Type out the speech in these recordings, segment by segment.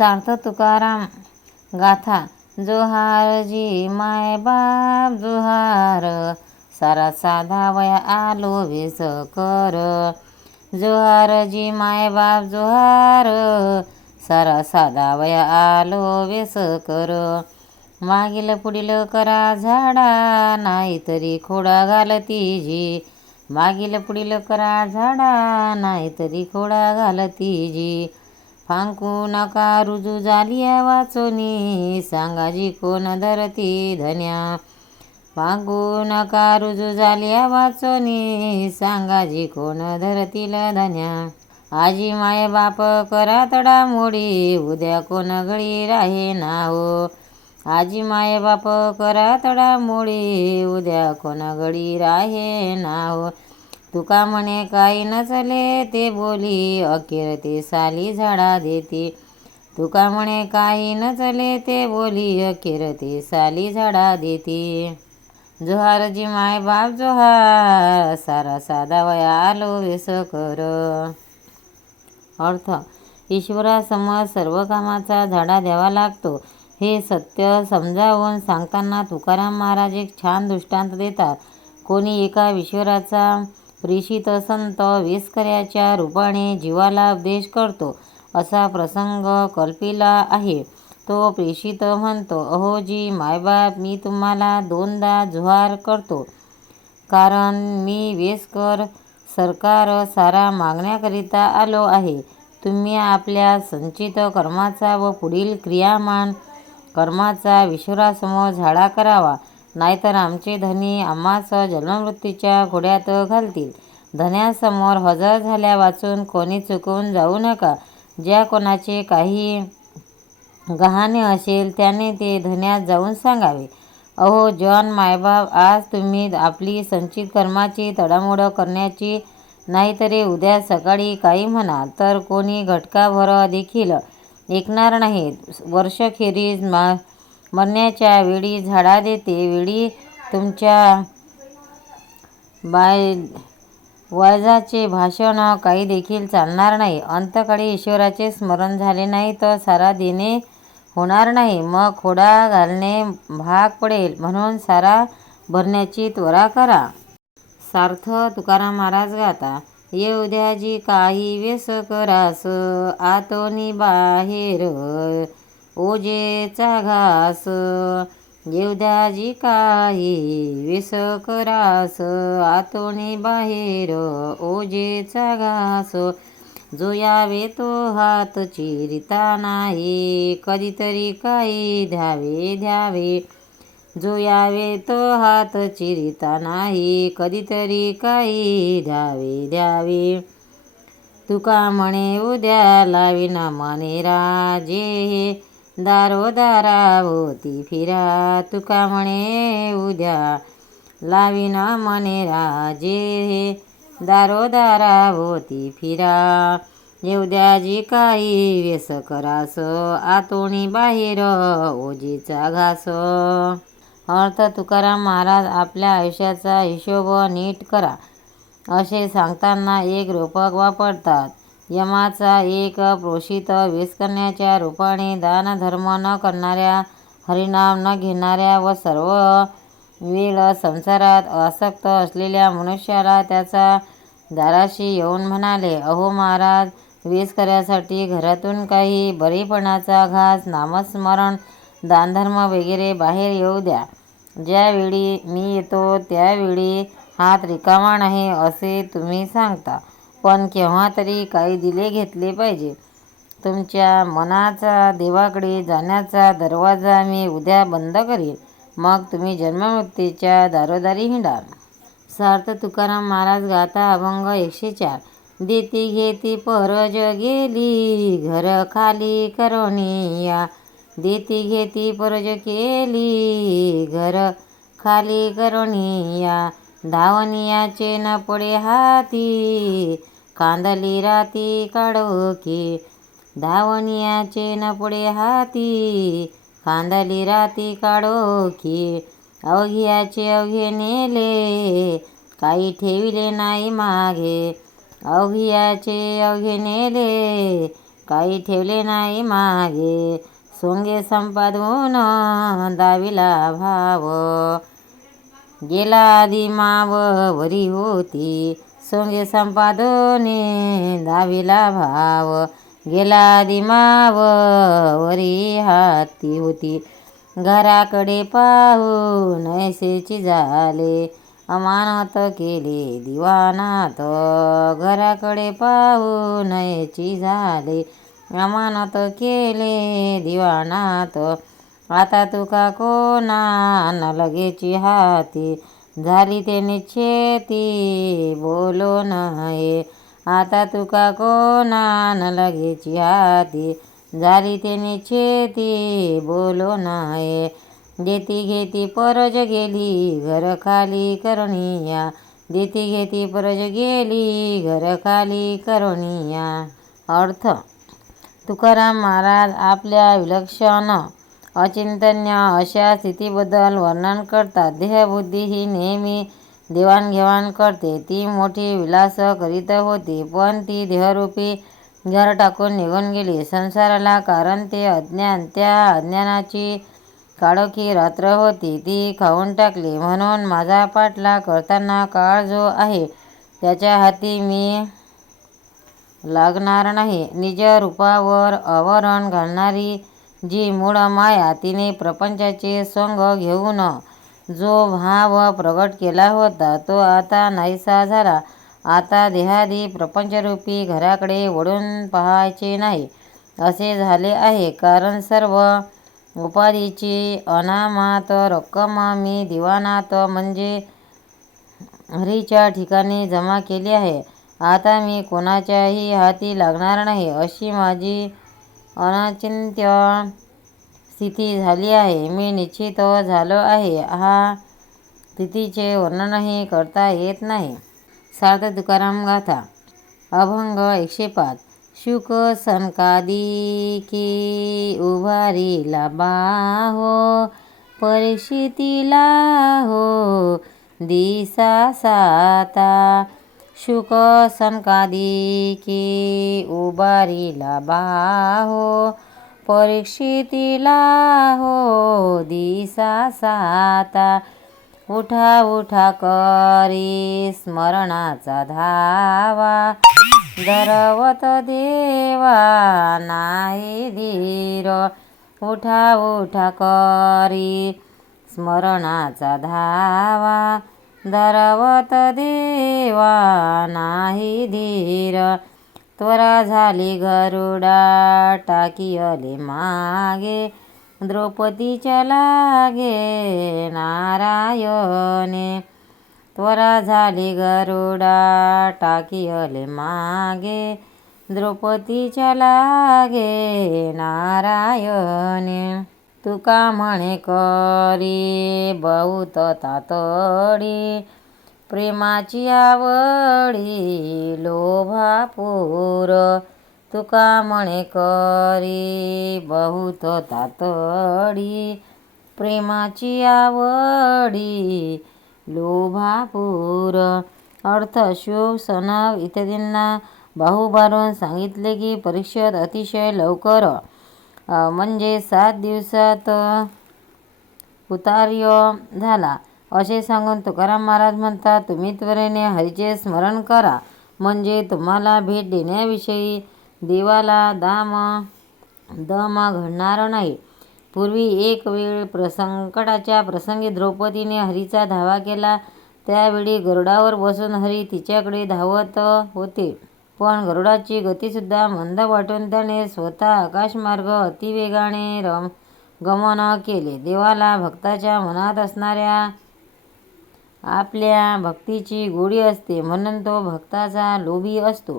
सार्थ तुकाराम गाथा जोहार जी माय बाप जोहार सारा साधा वया आलो वेस कर. जोहार जी माय बाप जोहार सारा साधा वया आलो वेस कर. मागील पुढील करा झाडा नाहीतरी खोडा घालती जी मागील पुढील करा झाडा नाहीतरी खोडा घालती जी फांकू नका रुजू झाली वाचोनी. सांगाजी कोण धरती धन्या. फांकू नका रुजू झालिया वाचोनी. सांगाजी कोण धरतील धन्या. आजी माय बाप करा तडा मोडी. उद्या कोण गळी राहे ना हो. आजी माय बाप करा तडा मोडी. उद्या कोण गडी राहे ना हो. तुका म्हणे काही नचले ते बोली अखेर ते साली झाडा देते. तुका म्हणे काही नचले ते बोली अखेर ते साली झाडा देते. जोहारजी माय बाप जोहार सारा साधा वया आलो वेस कर. अर्थ ईश्वरासमोर सर्व कामाचा झाडा द्यावा लागतो. हे सत्य समजावून सांगताना तुकाराम महाराज एक छान दृष्टांत देतात. कोणी एका ईश्वराचा प्रेषित संत विस्कऱ्याच्या रूपाने जीवाला उपदेश करतो. असा प्रसंग कल्पिला आहे. तो प्रेषित म्हणतो अहो जी मायबाप मी तुम्हाला दोनदा जुहार करतो. कारण मी वेसकर सरकार सारा मागण्याकरिता आलो आहे. तुम्ही आपल्या संचित कर्माचा व पुढील क्रियामान कर्माचा विश्वरासमोर झाडा करावा. नाहीतर आमचे धनी आम्हास जन्ममृत्यूच्या घोड्यात घालतील. धन्यासमोर हजर झाल्या वाचून कोणी चुकवून जाऊ नका. ज्या कोणाचे काही गहाणे असेल त्याने ते धन्यात जाऊन सांगावे. अहो जॉन मायबाप आज तुम्ही आपली संचित कर्माची तडामोड करण्याची नाहीतरी उद्या सकाळी काही म्हणाल तर कोणी घटकाभर देखील ऐकणार नाहीत. वर्षखेरीज मा मरण्याच्या वेळी झाडा देते. वेळी तुमच्या बाय वायजाचे भाषण काही देखील चालणार नाही. अंतकाळी ईश्वराचे स्मरण झाले नाही तर सारा देणे होणार नाही. मग खोडा घालणे भाग पडेल. म्हणून सारा भरण्याची त्वरा करा. सार्थ तुकाराम महाराज गाता येऊ द्या जी काही वेस करास आतोनी बाहेर ओजेचा घास येऊ काही विस करास आतोणी बाहेर ओजेचा घास. जो यावे तो हात चिरिता नाही कधीतरी काही द्यावे द्यावे. जो यावे तो हात चिरिता नाही कधीतरी काही द्यावे द्यावे. तुका म्हणे उद्या लावीना मने राजे दारोदारा होती फिरा तुका म्हणे उद्या. लावीन मने राजे. दारोदारा होती फिरा येऊ द्या जी काही व्यस करास आतोणी बाहेर ओजीचा घास. अर्थ तुकाराम महाराज आपल्या आयुष्याचा हिशोब नीट करा असे सांगताना एक रूपक वापरतात. यमाचा एक प्रोषित वेस करण्याच्या रूपाने दानधर्म न करणाऱ्या हरिनाम न घेणाऱ्या व सर्व वेळ संसारात आसक्त असलेल्या मनुष्याला त्याचा दाराशी येऊन म्हणाले अहो महाराज वेस करायसाठी घरातून काही बरीपणाचा घास नामस्मरण दानधर्म वगैरे बाहेर येऊ द्या. ज्यावेळी मी येतो त्यावेळी हात रिकामा नाही असे तुम्ही सांगता. पण केव्हा तरी काही दिले घेतले पाहिजे. तुमच्या मनाचा देवाकडे जाण्याचा दरवाजा मी उद्या बंद करीन. मग तुम्ही जन्ममुक्तीच्या दारोदारी हिंडाल. सार्थ तुकाराम महाराज गाता अभंग एकशे चार. देती घेती परज गेली घर खाली करोनिया. देती घेती परज केली घर खाली करोनिया. धावनियाचे न पडे हाती कांदली राती काढोकी धावनियाचे न पुढे हाती कांदली राती काढोकी अवघियाचे अवघे नेले काही ठेविले नाही मागे. अवघियाचे अवघे नेले काही ठेवले नाही मागे. सोंगे संपादून दाविला भाव. गेला आधी माव वरी होती. सोंगे संपादने दाविला भाव. गेला आधी माव वरी हाती होती. घराकडे पाहून ऐसेची झाले. अमानत केले दिवानात. घराकडे पाहून ऐची झाले. अमानत केले दिवानात. आता तुका कोणा न लगेची हाती? झाली ते निश्चेती बोलो नये आता तुका कोणा न लगेची हाती? झाली ते निश्चेती बोलो नये देती घेती परज गेली घर खाली करणीया देती घेती परज गेली घर खाली करणीया अर्थ तुकाराम महाराज आपल्या विलक्षण अचिंतन्य अशा स्थितीबद्दल वर्णन करतात. देहबुद्धी ही नेहमी देवाणघेवाण करते. ती मोठी विलास करीत होती पण ती देहरूपी घर टाकून निघून गेली. संसाराला कारण ते अज्ञान त्या अज्ञानाची काळोखी रात्र होती. ती खाऊन टाकली. म्हणून माझा पाठला करताना काळ जो आहे त्याच्या हाती मी लागणार नाही. निज रूपावर आवरण घालणारी जी मूळ माया तिने प्रपंचाचे संग घेऊन जो भाव प्रगट केला होता तो आता नाहीसा झाला. आता देहादी प्रपंचरूपी घराकडे वळून पाहायचे नाही. असे झाले आहे. कारण सर्व उपाधीची अनामात रक्कम मी दिवानात म्हणजे हरीच्या ठिकाणी जमा केली आहे. आता मी कोणाच्याही हाती लागणार नाही अशी माझी अनाचिंत्य स्थिती झाली आहे. मी निश्चित झालो आहे. हा स्थितीचे वर्णनही करता येत नाही. सार्थ तुकाराम गाथा. अभंग एकशे पाच. शुक सनकादी उभारीला बाहो परीक्षितीला हो दिसा साता शुक सनकादी उभारीला बाहो परीक्षितीला हो दिसा साता। उठा उठा करी स्मरणाचा धावा। दरवत देवा नाही धीर। उठा उठा करी स्मरणाचा धावा। दरवत देवा नाही धीर. त्वरा झाली गरुडा टाकियले मागे. द्रौपदीच्या लागे नारायणे. त्वरा झाली गरुडा टाकियले मागे. द्रौपदीच्या लागे नारायणे. तुका म्हणे करी बहुत तातडी प्रेमाची आवडी लोभापूर. तुका म्हणे करी बहुत तातडी प्रेमाची आवडी लोभापूर. अर्थ शुभ सनग इत्यादींना बाहू बारून सांगितले की परीक्षेत अतिशय लवकर म्हणजे सात दिवसात उतार्य झाला. असे सांगून तुकाराम महाराज म्हणतात तुम्ही त्वरेने हरीचे स्मरण करा. म्हणजे तुम्हाला भेट देण्याविषयी देवाला दाम दम घडणार नाही. पूर्वी एक वेळ प्रसंकटाच्या प्रसंगी द्रौपदीने हरीचा धावा केला. त्यावेळी गरुडावर बसून हरी तिच्याकडे धावत होते. पण गरुडाची गतीसुद्धा मंद वाटून त्याने स्वतः आकाशमार्ग अतिवेगाने रम गमन केले. देवाला भक्ताच्या मनात असणाऱ्या आपल्या भक्तीची गोडी असते म्हणून तो भक्ताचा लोभी असतो.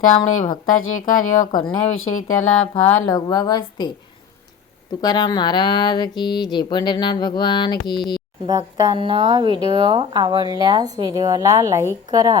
त्यामुळे भक्ताचे कार्य करण्याविषयी त्याला फार लगबग असते. तुकाराम महाराज की जय पंढरीनाथ भगवान की. भक्तांना व्हिडिओ आवडल्यास व्हिडिओला लाईक करा.